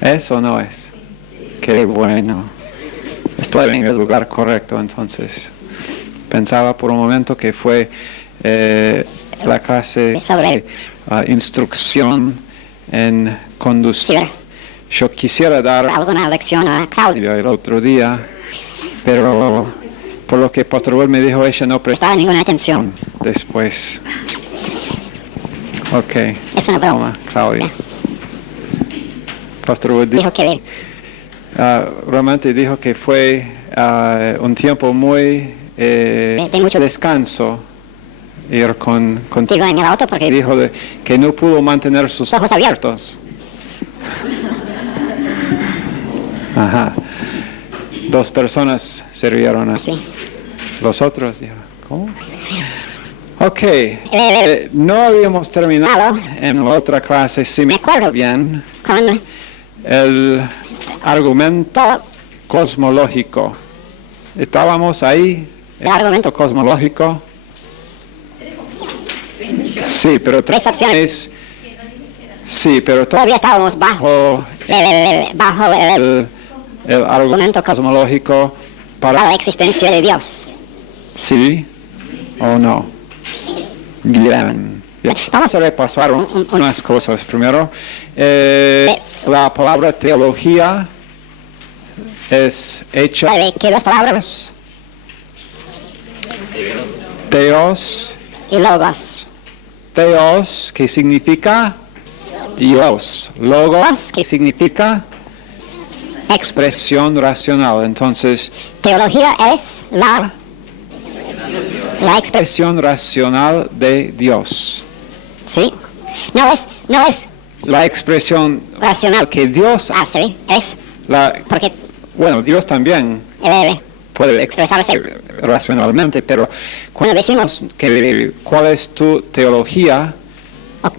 ¿Es o no es? Qué bueno. Estoy en el lugar correcto, entonces. Pensaba por un momento que fue la clase sobre instrucción en conducir. Yo quisiera dar alguna lección a Claudia. el otro día, pero por lo que Pastor Will me dijo, ella no Prestaba ninguna atención. después. Ok. Es una broma. Toma, Claudia. Pastor Will Dijo que realmente dijo que fue un tiempo muy de mucho descanso ir contigo contigo en el auto porque dijo que no pudo mantener sus ojos abiertos. Ajá. 2 personas se rieron así. Así. Los otros dijeron, ¿cómo? Ok. No habíamos terminado en la otra clase, si me acuerdo bien, Con el argumento cosmológico. Estábamos ahí. el argumento Cosmológico. Sí, pero 3 opciones. Sí, pero Todavía estábamos bajo el argumento Argumento cosmológico para la existencia de Dios. sí o no. Bien. Vamos a repasar unas cosas. Primero, la palabra teología es hecha ¿De qué 2 palabras? Theos, Y logos. Theos, que significa Dios. Logos, que significa expresión racional. Entonces, Teología es la expresión. expresión racional de Dios. Sí. No es La expresión racional que Dios hace, es porque bueno, Dios también puede expresarse racionalmente, pero cuando decimos cuál es tu teología,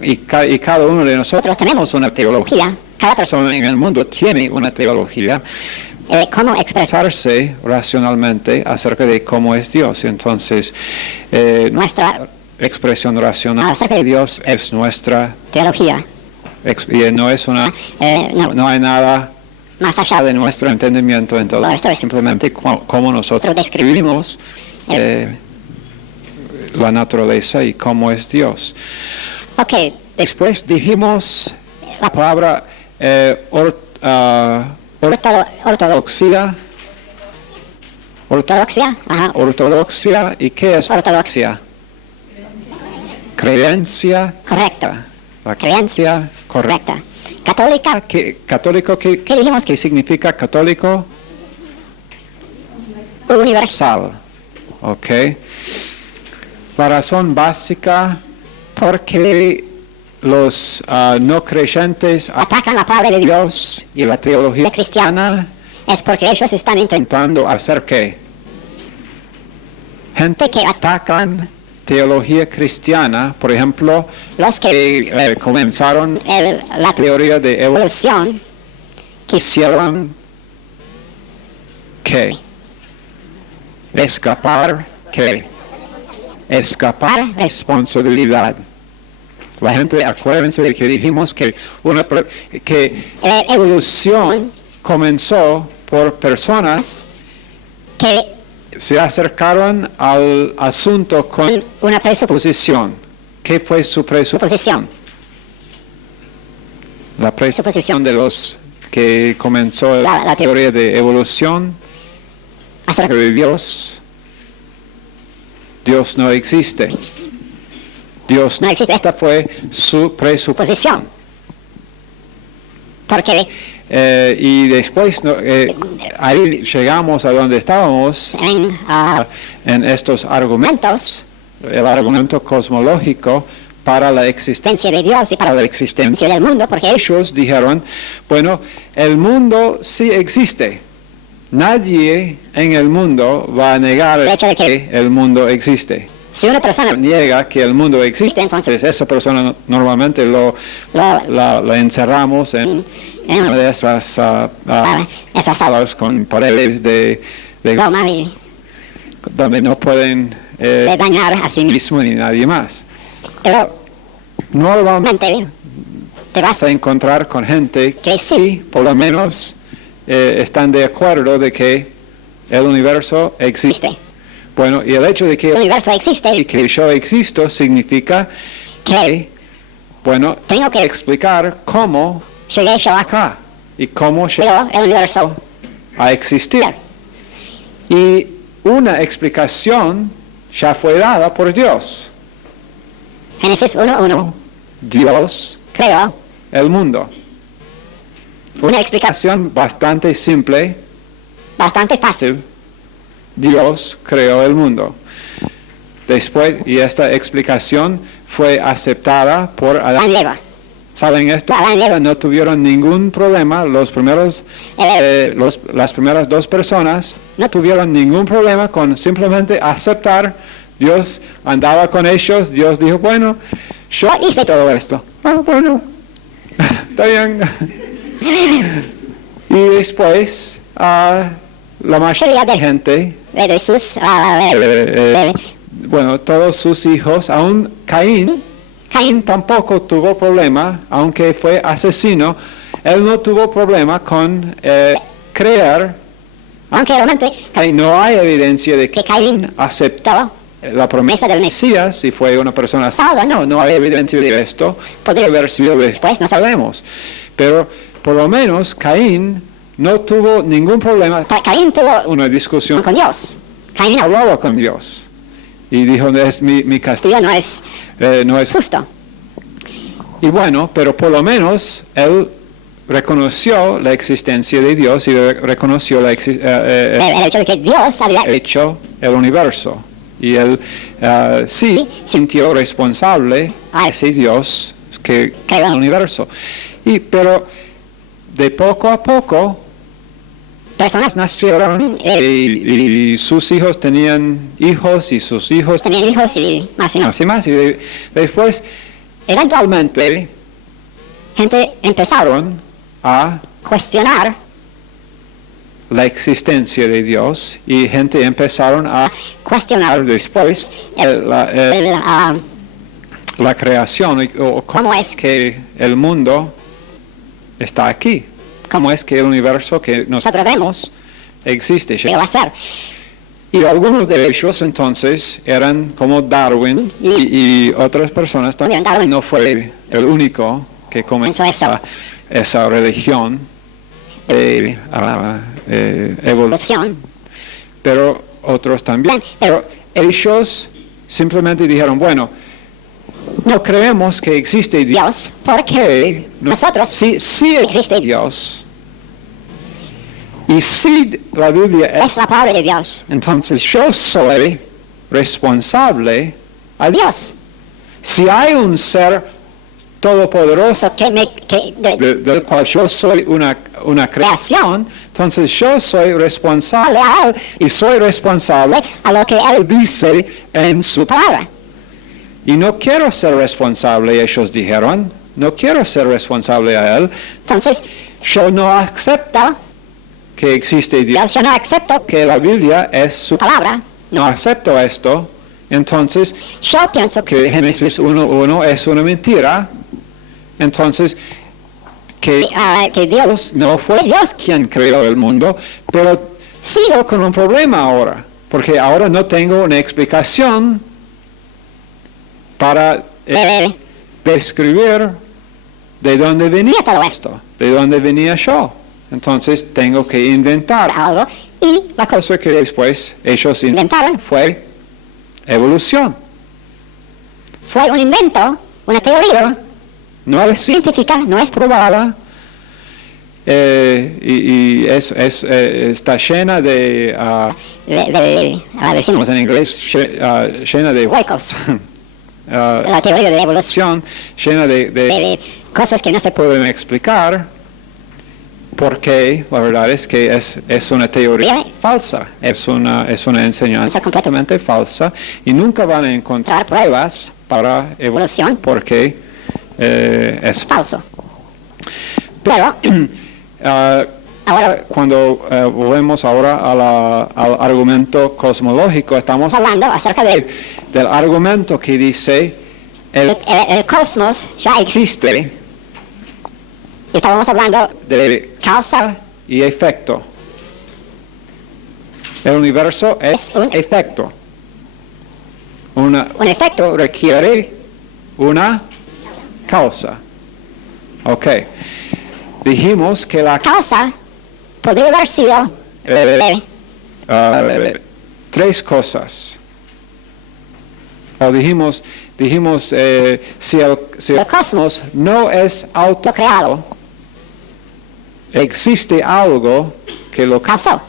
y cada uno de nosotros tenemos una teología. Cada persona en el mundo tiene una teología. cómo expresar Expresarse racionalmente acerca de cómo es Dios. Entonces, nuestra expresión racional acerca de de Dios es nuestra, teología. y no es una, no hay nada Más allá de nuestro entendimiento, entonces Esto es simplemente cómo nosotros describimos la naturaleza y cómo es Dios. Ok, Después dijimos la palabra ortodoxia. ortodoxia. Ajá. Ortodoxia. ¿Y qué es Ortodoxia. Creencia. Correcto. La creencia correcta. Correcta. Católica. Católico, ¿qué dijimos? ¿Qué significa católico? Universal. Ok. La razón básica por qué los no creyentes Atacan la palabra de Dios y la teología cristiana es porque ellos están intentando hacer qué? Gente que atacan teología cristiana, por ejemplo, los que comenzaron la teoría de evolución quisieron ¿qué? Escapar responsabilidad. La gente, acuérdense de que dijimos que evolución comenzó por personas que se acercaron al asunto con una presuposición. ¿Qué fue su presuposición? La presuposición de los que comenzó la teoría de evolución acerca de Dios. Dios no existe. Dios no existe. Esta fue su presuposición. Porque y después ahí llegamos a donde estábamos en estos argumentos, el argumento cosmológico para la existencia de Dios y para la existencia del mundo, porque ellos dijeron, bueno, el mundo sí existe. Nadie en el mundo va a negar el hecho de que el mundo existe. Si una persona niega que el mundo existe, entonces esa persona normalmente la encerramos en una de esas salas con paredes de donde no pueden dañar a sí mismo ni nadie más. Pero normalmente te vas a encontrar con gente que sí, por lo menos están de acuerdo de que el universo existe. existe. Bueno, y el hecho de que El universo existe y que yo existo significa que, bueno, tengo que explicar cómo llegué yo acá y cómo llegó luego el universo. a existir. Y una explicación ya fue dada por Dios. Génesis 1:1. Dios Creo el mundo. una explicación Bastante simple. bastante fácil. Dios creó el mundo. Después, y esta explicación fue aceptada por Adán. Adán y Eva. ¿Saben esto? Adán y Eva. No tuvieron ningún problema. Las primeras dos personas no tuvieron ningún problema con simplemente aceptar. Dios andaba con ellos. Dios dijo, bueno, yo hice todo esto. Bueno, está bien. Y después, la mayoría de gente, De sus, bueno, todos sus hijos, aún Caín tampoco tuvo problema, aunque fue asesino, él no tuvo problema con creer, aunque realmente que no hay evidencia de que que Caín aceptó la promesa del Mesías y fue una persona salva. No hay evidencia de esto. Podría haber sido después, no sabemos. Pero por lo menos Caín no tuvo ningún problema. Caín tuvo Una discusión con Dios. Caín hablaba con Dios y dijo, es mi castigo, no es no es justo. Y bueno, pero por lo menos él reconoció la existencia de Dios y reconoció el hecho de que Dios había hecho el universo. Y él sí sintió responsable a ese Dios que creó el universo. Pero de poco a poco, personas nacieron y sus hijos tenían hijos y sus hijos tenían hijos y más y más y más. Y después, eventualmente, gente empezaron a cuestionar la existencia de Dios y gente empezaron a cuestionar después la creación o cómo es que el mundo está aquí, cómo es que el universo que nosotros vemos existe. llegó a ser. Y algunos de ellos entonces eran como Darwin y otras personas también. Darwin No fue el único que comenzó esa religión de evolución, pero otros también. Pero ellos simplemente dijeron, bueno, no creemos que existe Dios porque nosotros sí existe Dios. Y si la Biblia es la palabra de Dios, entonces yo soy responsable a Dios. Si hay un ser todopoderoso del cual yo soy una creación, entonces yo soy responsable a Él y soy responsable a lo que Él dice en su palabra. Y no quiero ser responsable, ellos dijeron, no quiero ser responsable a Él, entonces yo no acepto que existe Dios, yo no acepto que la Biblia es su palabra, no acepto esto, entonces yo pienso que Génesis 1:1 es una mentira, entonces que Dios no fue Dios quien creó el mundo, pero sigo con un problema ahora, porque ahora no tengo una explicación para describir de dónde venía todo esto, de dónde venía yo. Entonces tengo que inventar algo y la cosa que después ellos inventaron fue evolución. Fue un invento, una teoría. No es científica, no es probada. Y está llena de, decimos en inglés, llena de huecos. La teoría de la evolución, llena de cosas que no se pueden explicar. Porque la verdad es que es una teoría falsa, es una enseñanza completamente falsa y nunca van a encontrar pruebas para evolución porque es falso. Pero ahora cuando volvemos ahora al argumento cosmológico, estamos hablando acerca del argumento que dice el cosmos ya existe Estábamos hablando de causa y efecto. El universo es un efecto. Un efecto requiere una causa. Ok. Dijimos que la causa podría haber sido tres cosas. O dijimos si el cosmos no es autocreado, existe algo que lo causó.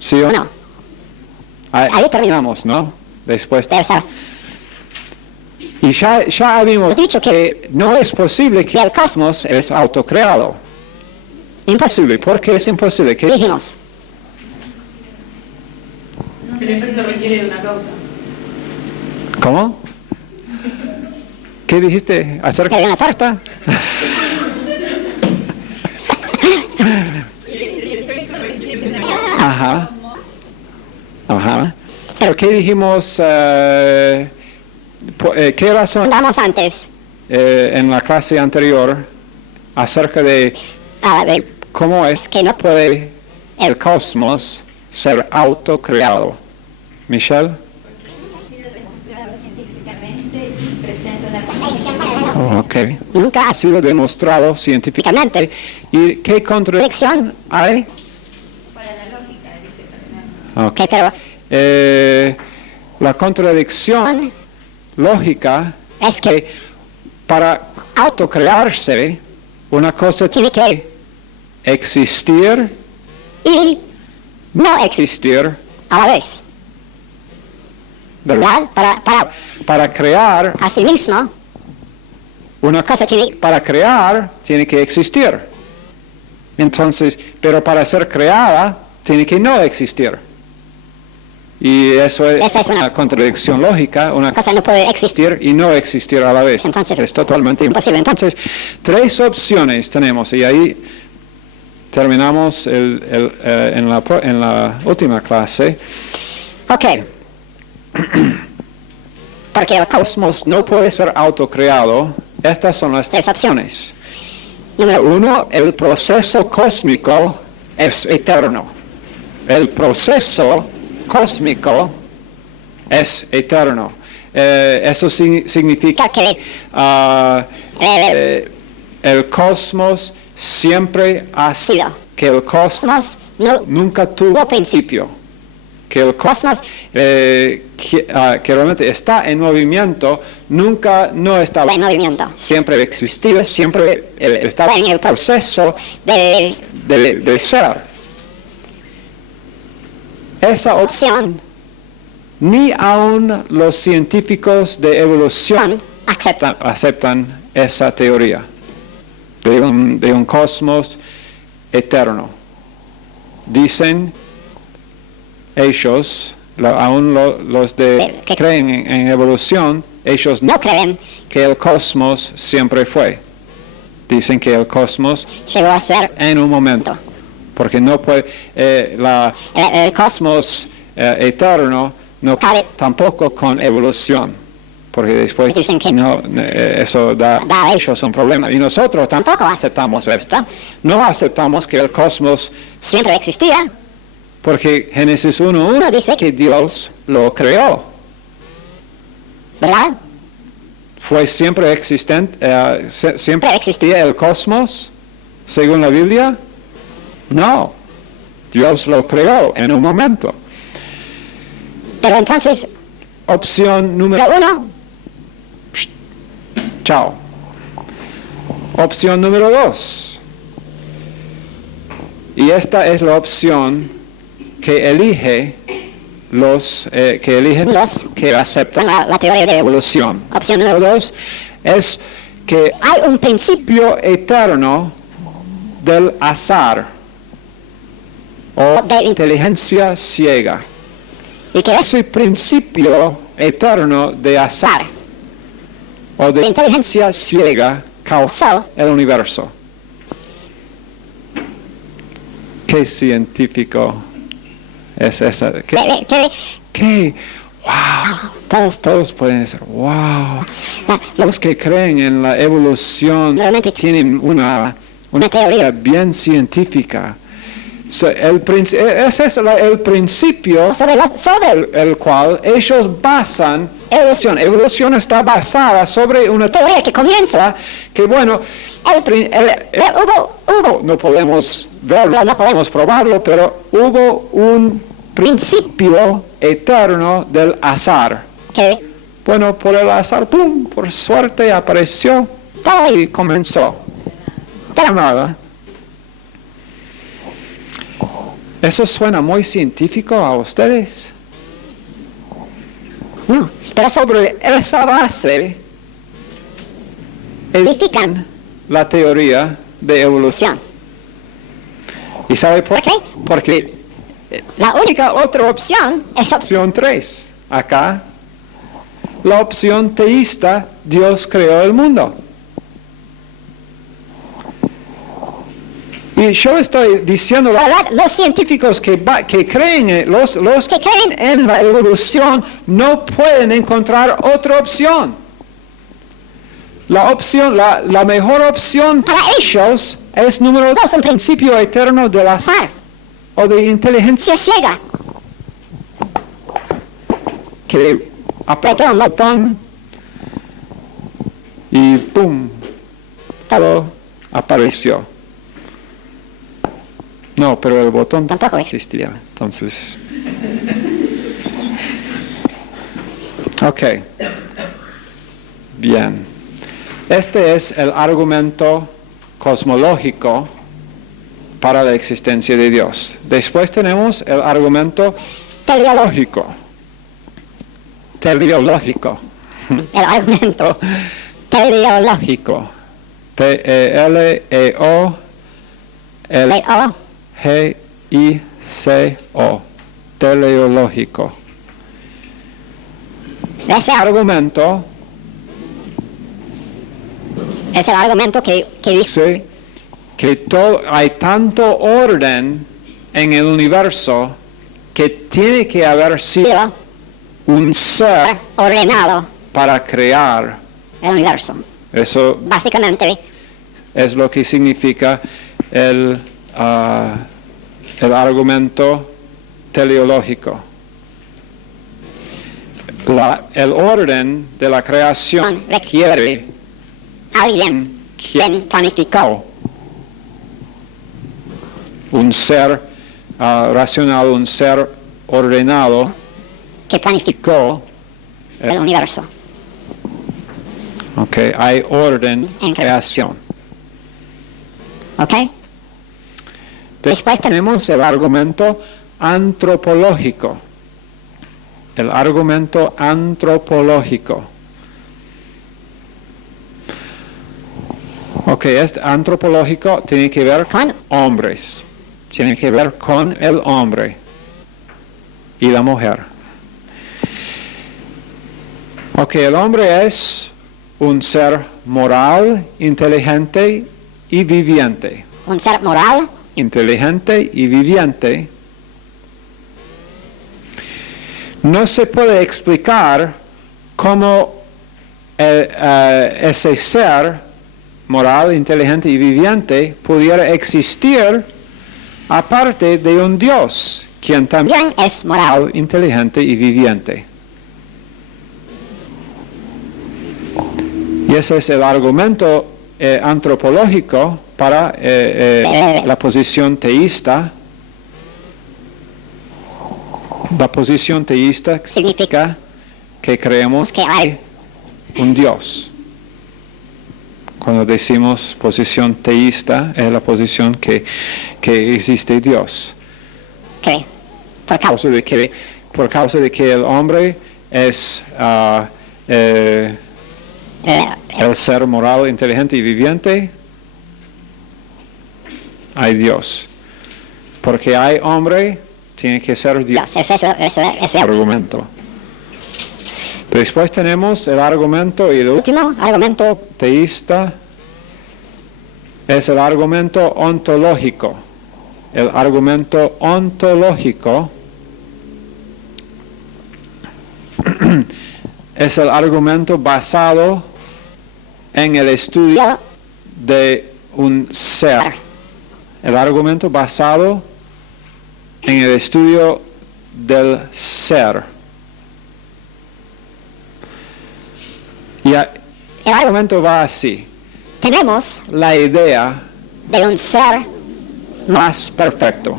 ¿Sí o No. Ahí terminamos, ¿no? Después. De esa. Y ya habíamos dicho que no es posible que el cosmos es autocreado. Imposible. ¿Por qué es imposible? ¿Qué dijimos? El efecto requiere de una causa. ¿Cómo? ¿Qué dijiste acerca de una torta? Ajá. Ajá. ¿Pero qué dijimos? ¿Qué razón? Hablamos antes. En la clase anterior acerca de cómo es que no puede el cosmos ser autocreado. Michelle. Ok. Nunca ha sido demostrado científicamente. ¿Y qué contradicción hay? Para la lógica, dice Fernando. Okay. Pero la contradicción lógica es que para autocrearse una cosa tiene que existir y no existir a la vez. ¿Verdad? Para crear a sí mismo una cosa para crear tiene que existir. Entonces, pero para ser creada tiene que no existir. Y eso es una contradicción lógica. Una cosa no puede existir y no existir a la vez. Entonces, es totalmente imposible. Entonces, tres opciones tenemos y ahí terminamos en la última clase. Ok. Porque el cosmos no puede ser autocreado. Estas son las tres opciones. Número uno, el proceso cósmico es eterno. El proceso cósmico es eterno. Eso significa que el cosmos siempre ha sido. Que el cosmos nunca tuvo principio. Que el cosmos que realmente está en movimiento nunca no estaba en movimiento. Siempre existía, siempre estaba en el proceso de ser. Esa opción ni aun los científicos de evolución aceptan esa teoría de un cosmos eterno. Dicen ellos, aún los que creen en evolución, ellos no creen que el cosmos siempre fue. Dicen que el cosmos llegó a ser en un momento. Porque no puede, el cosmos eterno no cabe tampoco con evolución. Porque después dicen que no, eso da a ellos un problema. Y nosotros tampoco aceptamos esto. No aceptamos que el cosmos siempre existía. Porque Génesis 1:1 dice que Dios lo creó. ¿Verdad? ¿Fue siempre existente? ¿Siempre existía el cosmos, según la Biblia? No. Dios lo creó en un momento. Pero entonces, opción número 1. Chao. Opción número 2. Y esta es la opción que eligen los que aceptan la teoría de evolución. Opción número 2 es que hay un principio eterno del azar o de inteligencia ciega. ¿Y qué es? Ese principio eterno de azar o de inteligencia ciega causó el universo. ¿Qué científico es esa? ¿Qué wow. Todos pueden decir, wow. La- Los que creen en la evolución Realmente tienen una teoría bien científica. Ese es el principio sobre el cual ellos basan evolución. Evolución está basada sobre una teoría que comienza. que, bueno, no podemos verlo, no podemos probarlo, pero hubo un principio eterno del azar. Que Bueno, por el azar, ¡pum!, por suerte apareció todo y comenzó. De nada. ¿Eso suena muy científico a ustedes? no, pero Sobre esa base significan la teoría de evolución. ¿Y sabe por qué? Porque la única otra opción es opción 3. Acá, la opción teísta, Dios creó el mundo. Y yo estoy diciendo, los científicos que creen, los que creen en la evolución, no pueden encontrar otra opción. La mejor opción para ellos es número 2, un principio eterno del azar o de inteligencia ciega. Que apretó un botón y ¡pum!, todo apareció. No, pero el botón Tampoco existía, entonces. Ok. Bien. Este es el argumento cosmológico para la existencia de Dios. Después tenemos el argumento teleológico. Teleológico. el argumento teleológico. T-E-L-E-O-L-G-I-C-O. Teleológico. Ese Argumento es el argumento que dice que hay tanto orden en el universo que tiene que haber sido un ser ordenado para crear. el universo. Eso Básicamente, es lo que significa el argumento teleológico. El orden de la creación requiere alguien quien planificó un ser racional, un ser ordenado que planificó el universo. Ok, hay orden en creación. ¿Ok? Después tenemos el argumento antropológico. El argumento antropológico. Ok, este antropológico tiene que ver con hombres. Tiene que ver con el hombre y la mujer. Ok, el hombre es un ser moral, inteligente y viviente. Un ser moral, Inteligente y viviente. No se puede explicar cómo ese ser moral, inteligente y viviente pudiera existir aparte de un Dios, quien también es moral, inteligente y viviente. Y ese es el argumento antropológico para la posición teísta. La posición teísta significa que creemos que hay un Dios. Cuando decimos posición teísta, es la posición que existe Dios. ¿qué? Por causa de que el hombre es el ser moral, inteligente y viviente, hay Dios. Porque hay hombre, tiene que ser Dios. Ese Argumento. Después tenemos el argumento y el último argumento teísta es el argumento ontológico. El argumento ontológico es el argumento basado en el estudio de un ser. El argumento basado en el estudio del ser. Y el argumento va así. Tenemos La idea de un ser más perfecto.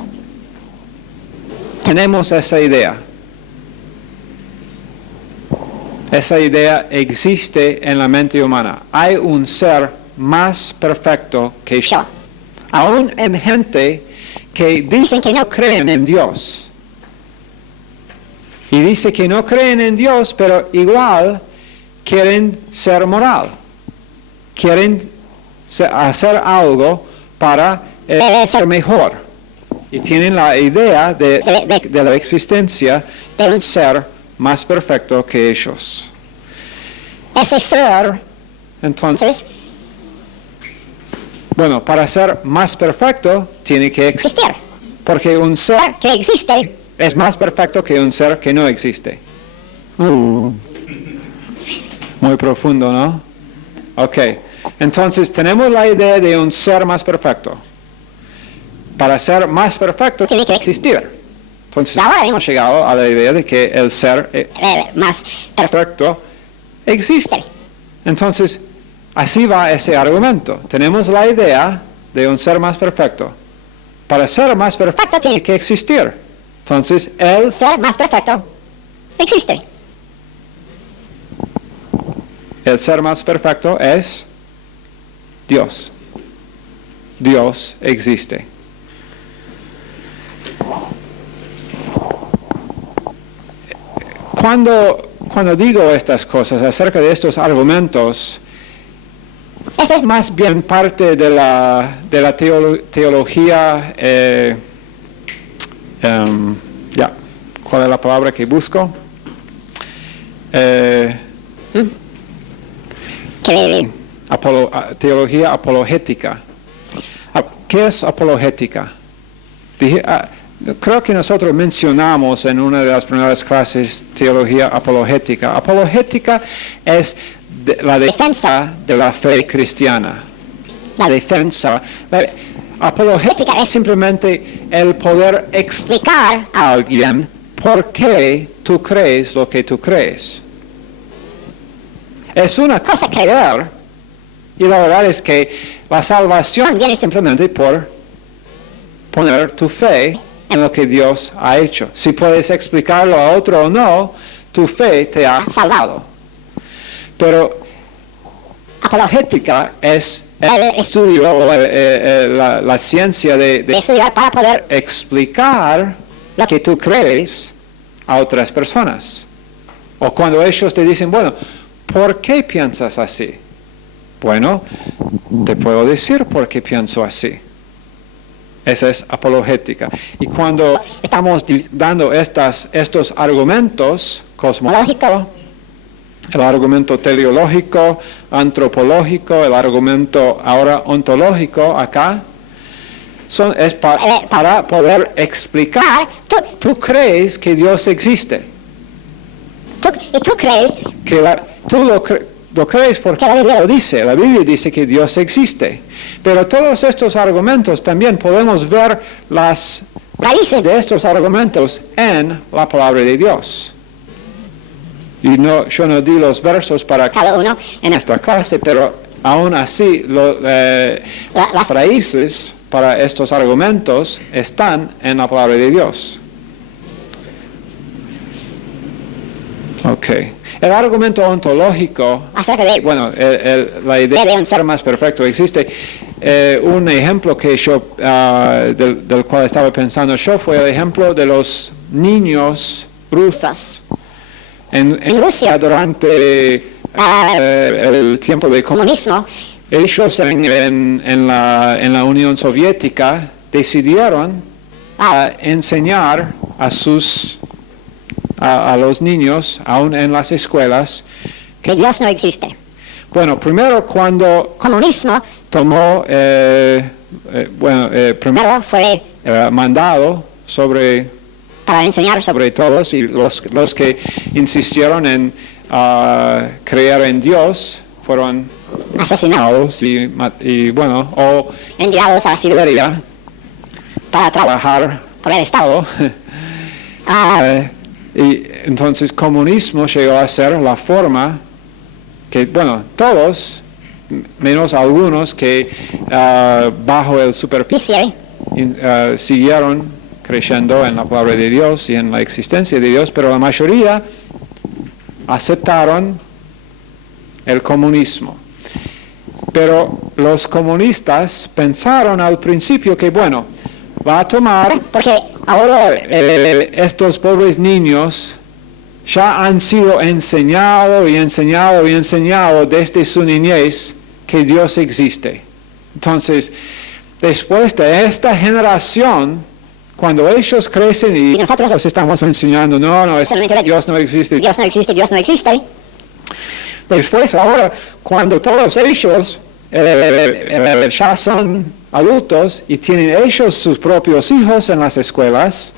Tenemos esa idea. Esa idea existe en la mente humana. Hay un ser más perfecto que yo. Aún en gente que dicen que no creen en Dios. Y dice que no creen en Dios, pero igual quieren ser moral. Quieren hacer algo para ser mejor. Y tienen la idea de la existencia de un ser más perfecto que ellos. ese ser. Entonces, bueno, para ser más perfecto tiene que existir. Porque un ser Que existe. es más perfecto que un ser que no existe. Muy profundo, ¿no? Ok, entonces tenemos la idea de un ser más perfecto. Para ser más perfecto tiene que existir. Entonces Ahora hemos llegado a la idea de que el ser Más perfecto existe. Entonces, así va ese argumento. Tenemos la idea de un ser más perfecto. Para ser más perfecto tiene que existir. Entonces, el ser más perfecto existe. ser más perfecto es Dios. Dios existe. Cuando digo estas cosas acerca de estos argumentos, Eso es más bien parte de la teología, ¿cuál es la palabra que busco? que Teología apologética. ¿Qué es apologética? Creo que nosotros mencionamos en una de las primeras clases teología apologética. Apologética es la defensa de la fe cristiana. La defensa. Apologética es simplemente el poder explicar a alguien por qué tú crees lo que tú crees. Es una cosa creer, y la verdad es que la salvación viene simplemente por poner tu fe en lo que Dios ha hecho. Si puedes explicarlo a otro o no, tu fe te ha salvado. Pero apologética es el estudio o la ciencia de estudiar para poder explicar lo que tú crees a otras personas. O cuando ellos te dicen, bueno, ¿por qué piensas así? Bueno, te puedo decir por qué pienso así. Esa es apologética. Y cuando estamos dando estos argumentos cosmológicos, el argumento teleológico, antropológico, el argumento ahora ontológico acá, es para poder explicar, tú crees que Dios existe. y tú crees Que tú lo crees porque la Biblia lo dice. La Biblia dice que Dios existe. Pero todos estos argumentos también podemos ver las raíces de estos argumentos en la palabra de Dios. Y yo no di los versos para cada uno en esta clase, pero aún así las raíces para estos argumentos están en la palabra de Dios. Ok. El argumento ontológico, acerca de bueno, la idea de un ser más perfecto existe. Un ejemplo que yo, del cual estaba pensando yo, fue el ejemplo de los niños rusos. En Rusia, durante el tiempo del comunismo, ellos en la Unión Soviética decidieron enseñar a los niños, aún en las escuelas, que Dios no existe. bueno, primero cuando Comunismo tomó, primero primero fue mandado sobre para enseñar sobre sobre todos, y los que insistieron en creer en Dios fueron asesinados, y bueno, o enviados a la Siberia Siberia para trabajar trabajar por el Estado. y entonces comunismo llegó a ser la forma que, bueno, todos, menos algunos que bajo el superficie siguieron creyendo en la palabra de Dios y en la existencia de Dios, pero la mayoría aceptaron el comunismo. Pero los comunistas pensaron al principio que, bueno, va a tomar, Porque ahora estos pobres niños ya han sido enseñados desde su niñez que Dios existe. Entonces, después de esta generación, cuando ellos crecen y nosotros los estamos enseñando, Dios no existe. Dios no existe, Dios no existe. Después, ahora, cuando todos ellos ya son adultos y tienen ellos sus propios hijos en las escuelas,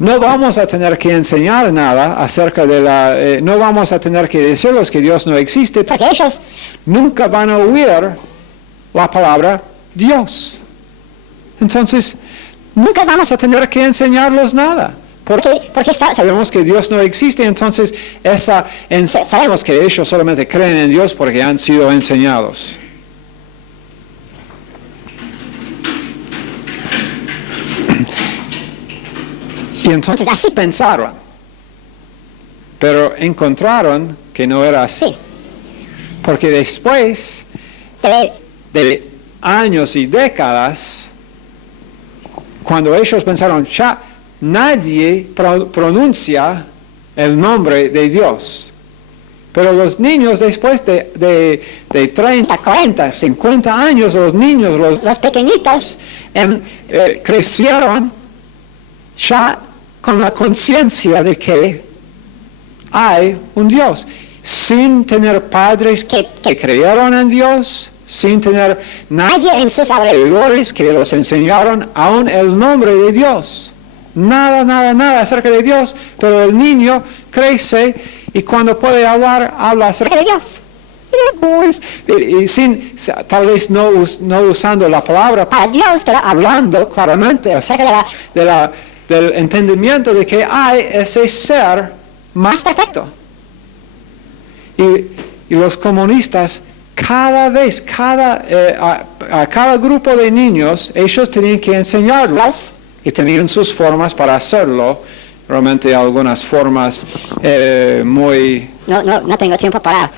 no vamos a tener que enseñar nada acerca de no vamos a tener que decirles que Dios no existe, Porque ellos nunca van a oír la palabra Dios. Entonces, nunca vamos a tener que enseñarlos nada. porque Sabemos que Dios no existe, entonces sabemos que ellos solamente creen en Dios porque han sido enseñados. Y entonces así pensaron, pero encontraron que no era así. Sí. Porque después de años y décadas, cuando ellos pensaron, ya nadie pronuncia el nombre de Dios. Pero los niños después de 30, 40, 50 años, los niños, los pequeñitos, crecieron ya con la conciencia de que hay un Dios, sin tener padres que creyeron en Dios, sin tener nadie en sus alrededores que los enseñaron aún el nombre de Dios. Nada acerca de Dios, pero el niño crece y cuando puede hablar, habla acerca de Dios. Y tal vez no usando la palabra para Dios, pero hablando claramente acerca del entendimiento de que hay ese ser más perfecto. Y los comunistas, a cada grupo de niños, ellos tenían que enseñarlos y tenían sus formas para hacerlo. Realmente algunas formas muy... No tengo tiempo para...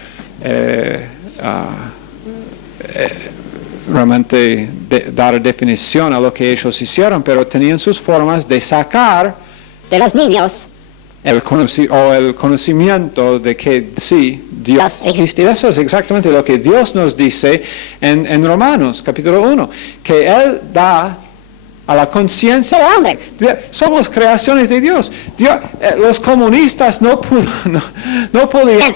realmente dar definición a lo que ellos hicieron, pero tenían sus formas de sacar de los niños el conocimiento de que sí, Dios existe. Eso es exactamente lo que Dios nos dice en Romanos, capítulo 1, que Él da a la conciencia del hombre. Somos creaciones de Dios. Los comunistas no podían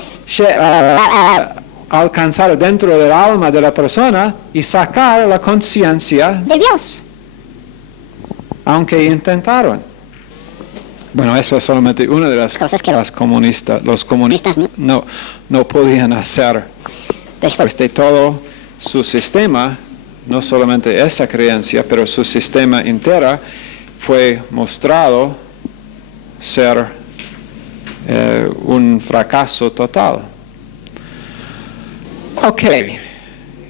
alcanzar dentro del alma de la persona y sacar la conciencia de Dios, aunque intentaron. Bueno, eso es solamente una de las cosas que los comunistas no podían hacer. Después de todo su sistema, no solamente esa creencia, pero su sistema entero fue mostrado ser un fracaso total. Ok,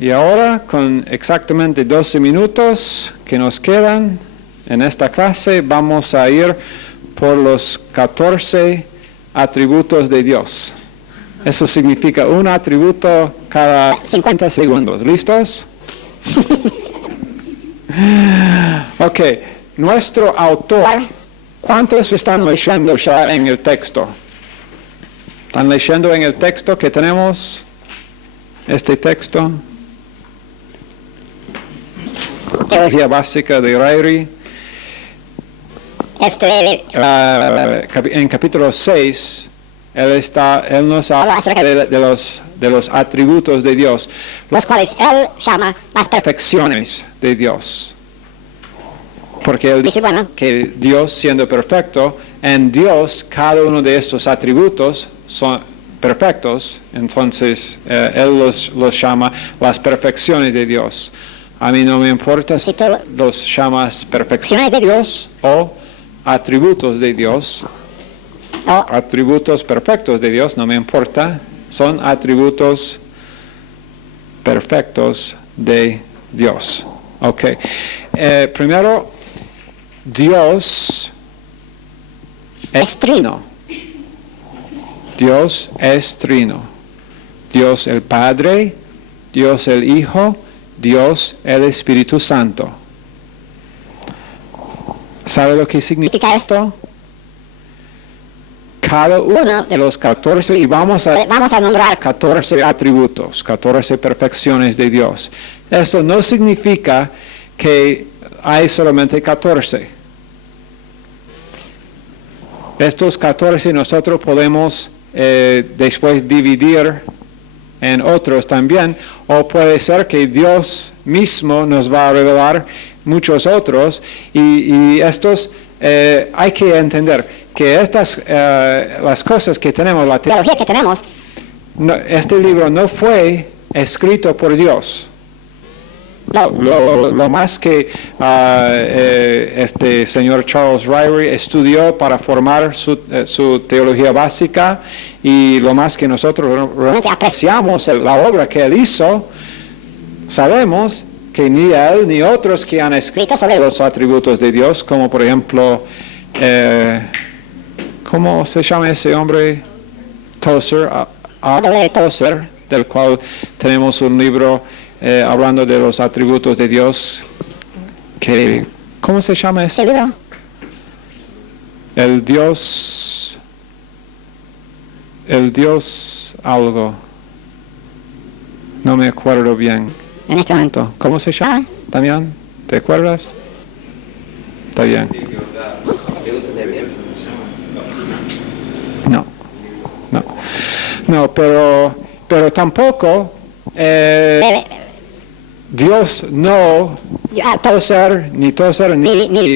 y ahora con exactamente 12 minutos que nos quedan en esta clase, vamos a ir por los 14 atributos de Dios. Eso significa un atributo cada 50 segundos. ¿Listos? Ok, nuestro autor, ¿cuántos están leyendo ya en el texto? ¿Están leyendo en el texto que tenemos? Este texto, Teología Básica de Ryrie, en capítulo 6, él nos habla acerca de los atributos de Dios, los cuales él llama las perfecciones de Dios. Porque él Dice, bueno, que Dios siendo perfecto, en Dios cada uno de estos atributos son perfectos, entonces él los llama las perfecciones de Dios. A mí no me importa si si tú los llamas perfecciones de Dios o atributos de Dios, o atributos perfectos de Dios, no me importa, son atributos perfectos de Dios. Ok. Primero, Dios es trino. Dios es trino. Dios el Padre, Dios el Hijo, Dios el Espíritu Santo. ¿Sabe lo que significa esto? Cada uno de los 14, y vamos a nombrar 14 atributos, 14 perfecciones de Dios. Esto no significa que hay solamente 14. Estos 14 nosotros podemos después dividir en otros también, o puede ser que Dios mismo nos va a revelar muchos otros, y estos hay que entender que estas las cosas que tenemos, la teología que tenemos, este libro no fue escrito por Dios. Lo más que este señor Charles Ryrie estudió para formar su teología básica, y lo más que nosotros apreciamos la obra que él hizo, sabemos que ni él ni otros que han escrito sobre los atributos de Dios, como por ejemplo, ¿cómo se llama ese hombre? Tozer, Tozer, del cual tenemos un libro hablando de los atributos de Dios. ¿Cómo se llama ese libro? El Dios algo. No me acuerdo bien. En este momento. ¿Cómo se llama? ¿También? ¿Te acuerdas? Está bien. No, pero tampoco Dios no, Tozer ni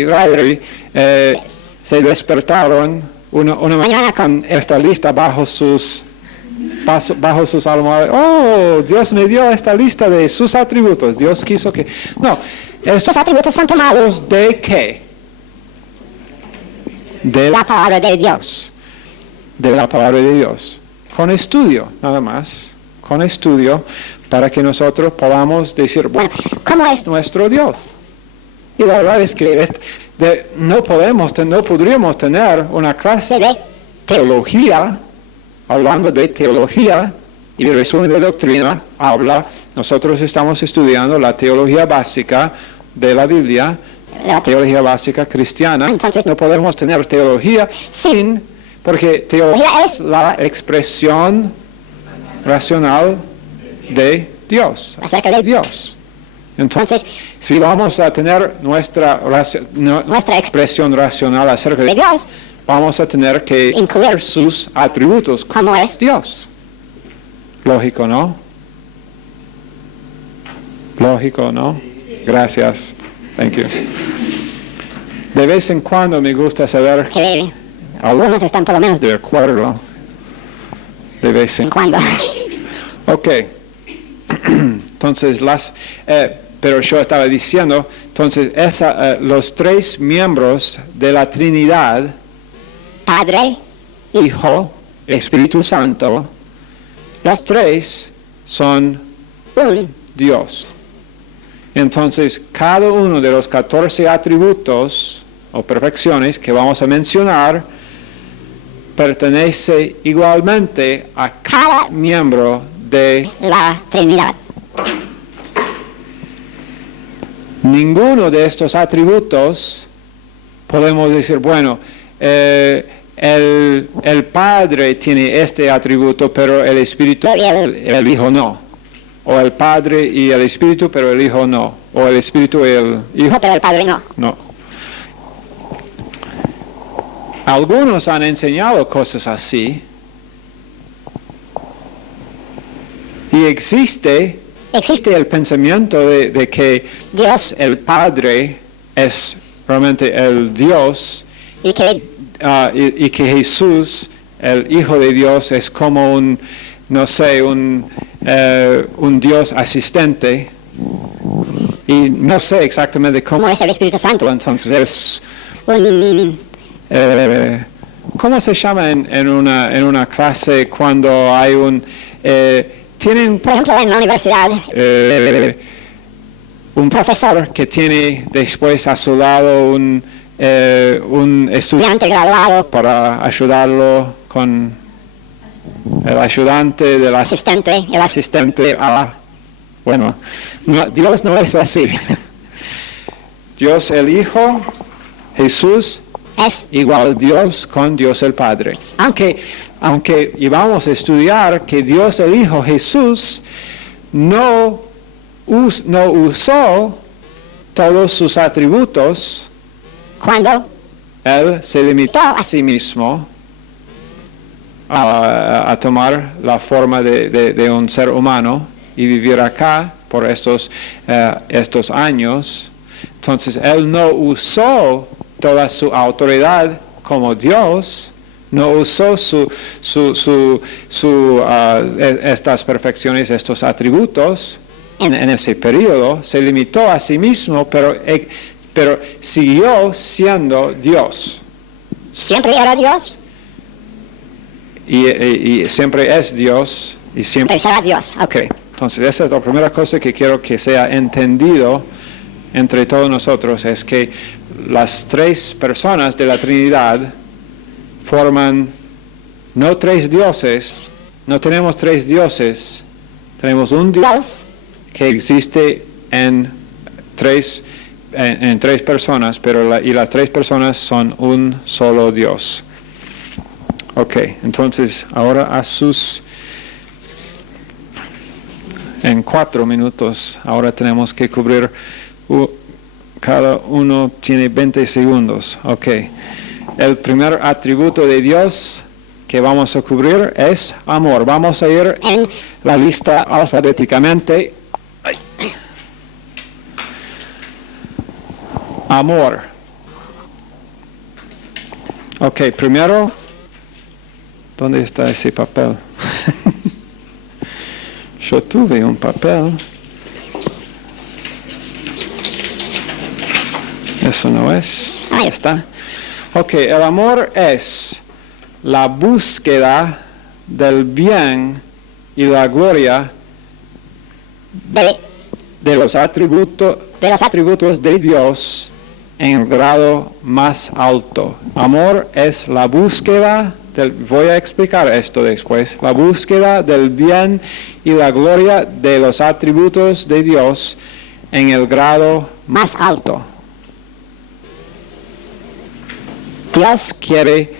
Ryrie se despertaron una mañana con esta lista bajo sus almohadas. Oh, Dios me dio esta lista de sus atributos. Dios quiso que... No, estos atributos son tomados ¿de qué? De la palabra de Dios. De la palabra de Dios. Con estudio, nada más. Con estudio, para que nosotros podamos decir, bueno, ¿cómo es nuestro Dios? Y la verdad es que no podríamos tener una clase de teología, hablando de teología y de resumen de doctrina, nosotros estamos estudiando la teología básica de la Biblia, la teología básica cristiana. Entonces no podemos tener teología porque teología es la expresión racional de Dios, acerca de Dios. Entonces, si vamos a tener nuestra expresión racional acerca de Dios, vamos a tener que incluir sus atributos, como es Dios. Lógico, ¿no? Lógico, ¿no? Gracias. Thank you. De vez en cuando me gusta saber que algunos están por lo menos de acuerdo. De vez en cuando. Ok. Entonces, pero yo estaba diciendo, entonces, los tres miembros de la Trinidad, Padre, Hijo, Espíritu Santo, los tres son un Dios. Entonces, cada uno de los 14 atributos o perfecciones que vamos a mencionar pertenece igualmente a cada miembro de la Trinidad. Ninguno de estos atributos podemos decir, bueno, el Padre tiene este atributo, pero el Espíritu y el Hijo no. O el Padre y el Espíritu, pero el Hijo no. O el Espíritu y el Hijo, pero el Padre no. No. Algunos han enseñado cosas así. Y existe el pensamiento de que Dios, el Padre, es realmente el Dios y que y que Jesús, el Hijo de Dios, es como un Dios asistente. Y no sé exactamente como es el Espíritu Santo. Entonces es... Un, ¿Cómo se llama en una clase cuando hay tienen por ejemplo, en la universidad, un profesor que tiene después a su lado un estudiante estudiante graduado, para ayudarlo con el ayudante del asistente, el asistente bueno, Dios no es así. Dios el Hijo, Jesús, es, igual Dios con Dios el Padre. Aunque íbamos a estudiar que Dios el Hijo, Jesús, no usó todos sus atributos, cuando Él se limitó a sí mismo a tomar la forma de un ser humano y vivir acá por estos años. Entonces Él no usó toda su autoridad como Dios, no usó estas perfecciones, estos atributos en ese periodo, se limitó a sí mismo, pero siguió siendo Dios. siempre era Dios, Y siempre es Dios y siempre será Dios. Ok, entonces esa es la primera cosa que quiero que sea entendido entre todos nosotros, es que las tres personas de la Trinidad forman no tres dioses, no tenemos tres dioses, tenemos un Dios que existe en tres personas, y las tres personas son un solo Dios. Ok, entonces ahora en 4 minutos, ahora tenemos que cubrir, cada uno tiene 20 segundos. Ok, el primer atributo de Dios que vamos a cubrir es amor. Vamos a ir en la lista alfabéticamente. Amor. Ok, primero, ¿dónde está ese papel? Yo tuve un papel. Eso no es. Ahí está. Ok, el amor es la búsqueda del bien y la gloria de los atributos de Dios en el grado más alto. Amor es la búsqueda voy a explicar esto después, la búsqueda del bien y la gloria de los atributos de Dios en el grado más alto. Dios quiere,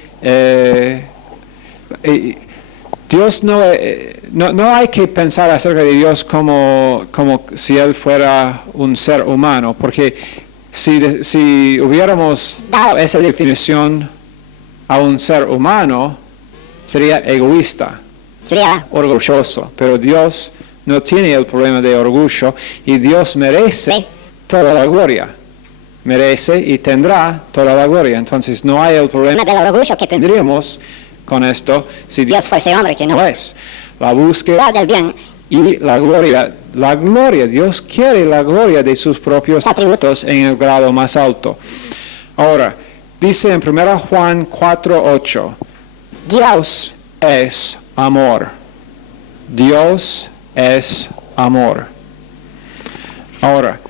Dios no hay que pensar acerca de Dios como si Él fuera un ser humano, porque si hubiéramos dado esa definición a un ser humano, sería egoísta, sería orgulloso, pero Dios no tiene el problema de orgullo y Dios merece toda la gloria. Merece y tendrá toda la gloria. Entonces no hay el problema del orgullo que tendríamos con esto si Dios fuese hombre, que no es. La búsqueda del bien y la gloria. La gloria, Dios quiere la gloria de sus propios atributos en el grado más alto. Ahora, dice en 1 Juan 4:8, Dios es amor. Dios es amor. Ahora,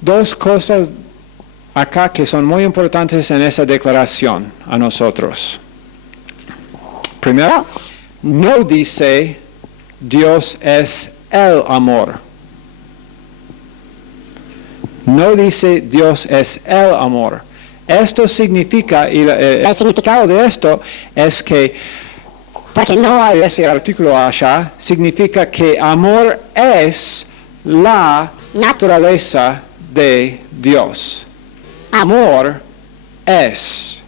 dos cosas acá que son muy importantes en esa declaración a nosotros. Primero, no dice Dios es el amor. No dice Dios es el amor. Esto significa, y el significado de esto es que, porque no hay ese artículo allá, significa que amor es la naturaleza de Dios. Amor es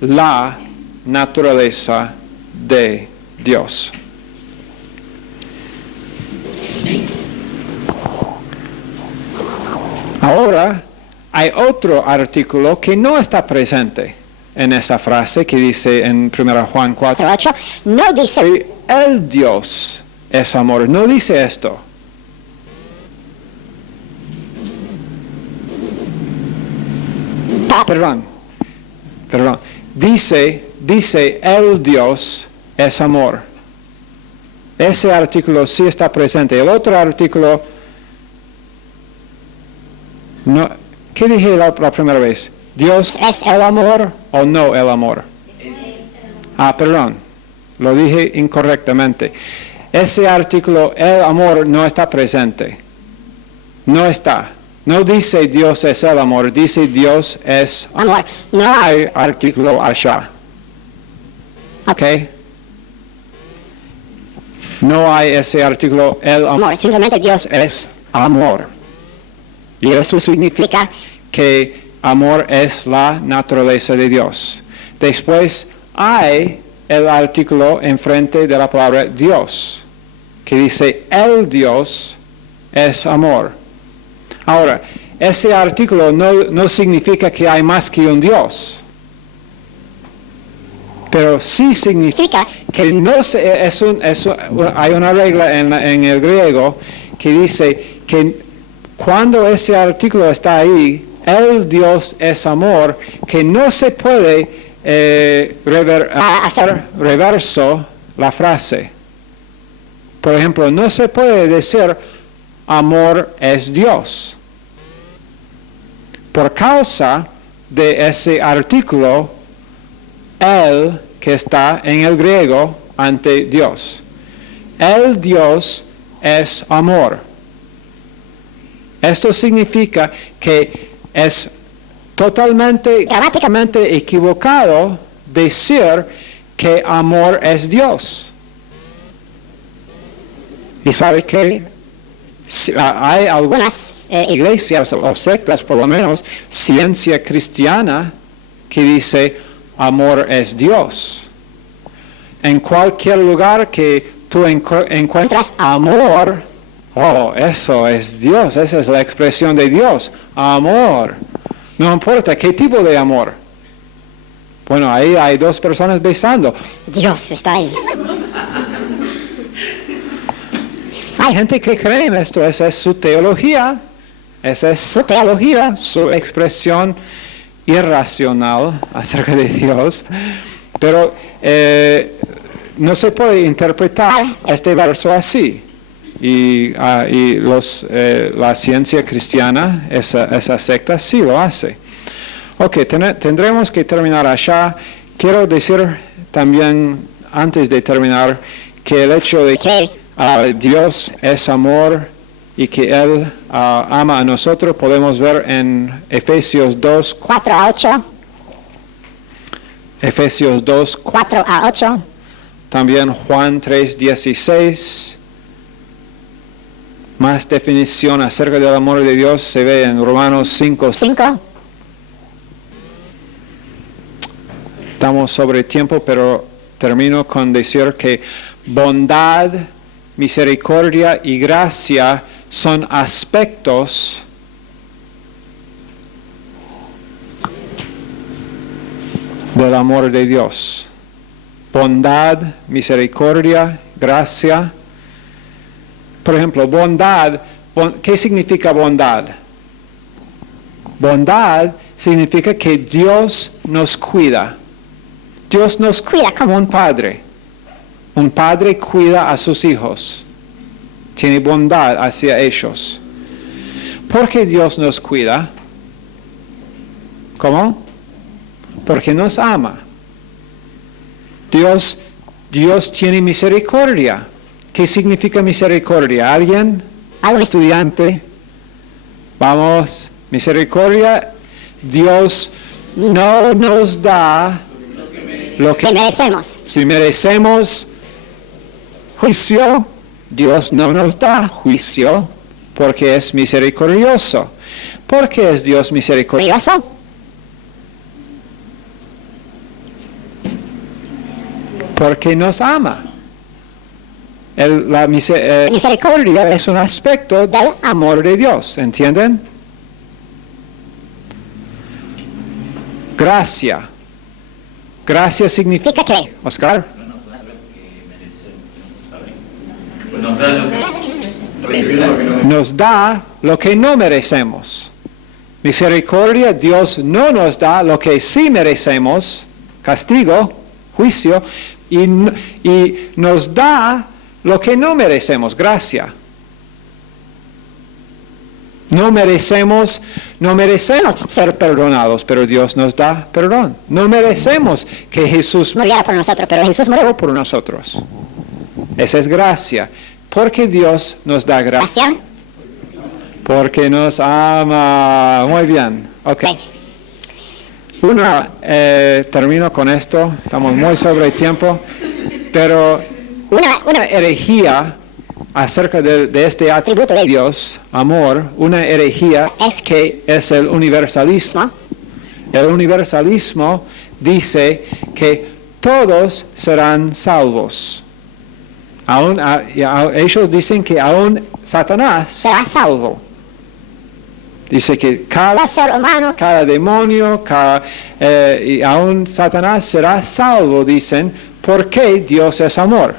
la naturaleza de Dios. Ahora, hay otro artículo que no está presente en esa frase que dice en 1 Juan 4. 8, no dice El Dios es amor. No dice esto. Perdón. Dice el Dios es amor. Ese artículo sí está presente. El otro artículo, no. ¿Qué dije la primera vez? ¿Dios es el amor o no el amor? Perdón. Lo dije incorrectamente. Ese artículo, el amor, no está presente. No está. No dice Dios es el amor, dice Dios es amor. No hay artículo allá. ¿Ok? No hay ese artículo, el amor. Simplemente Dios Es amor. Y eso significa que amor es la naturaleza de Dios. Después hay el artículo enfrente de la palabra Dios, que dice el Dios es amor. Ahora, ese artículo no significa que hay más que un Dios, pero sí significa que no se, hay una regla en el griego que dice que cuando ese artículo está ahí, el Dios es amor, que no se puede hacer reverso la frase. Por ejemplo, no se puede decir amor es Dios. Por causa de ese artículo, el que está en el griego ante Dios. El Dios es amor. Esto significa que es totalmente gramáticamente equivocado decir que amor es Dios. ¿Y sabe qué? Hay algunas iglesias o sectas, por lo menos, ciencia cristiana, que dice amor es Dios. En cualquier lugar que tú encuentras amor, eso es Dios, esa es la expresión de Dios, amor. No importa qué tipo de amor. Bueno, ahí hay dos personas besando. Dios está ahí. Hay gente que cree en esto, esa es su teología, su expresión irracional acerca de Dios, pero no se puede interpretar este verso así. Y la ciencia cristiana, esa secta, sí lo hace. Ok, tendremos que terminar allá. Quiero decir también, antes de terminar, que el hecho de que Dios es amor y que Él ama a nosotros, podemos ver en Efesios 2, 4 a 8. Efesios 2, 4 a 8. También Juan 3, 16. Más definición acerca del amor de Dios se ve en Romanos 5. 5. Estamos sobre tiempo, pero termino con decir que bondad, misericordia y gracia son aspectos del amor de Dios. Bondad, misericordia, gracia. Por ejemplo, bondad, ¿qué significa bondad? Bondad significa que Dios nos cuida. Dios nos cuida como un padre. Un padre cuida a sus hijos. Tiene bondad hacia ellos. ¿Por qué Dios nos cuida? ¿Cómo? Porque nos ama. Dios tiene misericordia. ¿Qué significa misericordia? ¿Alguien? ¿Algún estudiante? Vamos, misericordia. Dios no nos da lo que merecemos. Si merecemos juicio, Dios no nos da juicio porque es misericordioso. ¿Por qué es Dios misericordioso? Porque nos ama. La misericordia es un aspecto del amor de Dios, ¿entienden? Gracia. Gracia significa ¿qué? Oscar. Nos da lo que no merecemos. Misericordia, Dios no nos da lo que sí merecemos, castigo, juicio, y nos da lo que no merecemos, gracia. No merecemos ser perdonados, pero Dios nos da perdón. No merecemos que Jesús Muriera por nosotros, pero Jesús murió por nosotros. Esa es gracia. Porque Dios nos da gracia. Gracia. Porque nos ama. Muy bien. Ok. Termino con esto. Estamos muy sobre el tiempo. Pero una herejía acerca de este atributo de Dios, amor, una herejía es que es el universalismo. El universalismo dice que todos serán salvos. Ellos dicen que aún Satanás será salvo. Dice que cada ser humano, cada demonio, y aún Satanás será salvo, dicen, porque Dios es amor.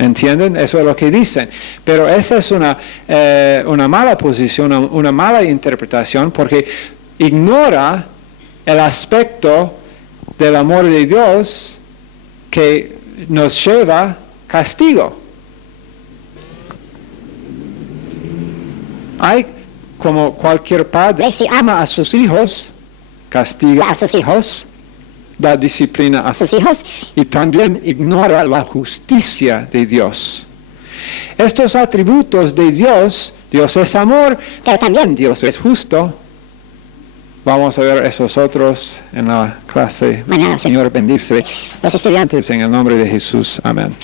¿Entienden? Eso es lo que dicen. Pero esa es una mala posición, una mala interpretación, porque ignora el aspecto del amor de Dios que nos lleva castigo. Hay, como cualquier padre, si ama a sus hijos, castiga a sus hijos, da disciplina a sus hijos y también ignora la justicia de Dios. Estos atributos de Dios, Dios es amor, pero también Dios es justo. Vamos a ver esos otros en la clase. Mañana, Señor, bendice los estudiantes en el nombre de Jesús. Amén.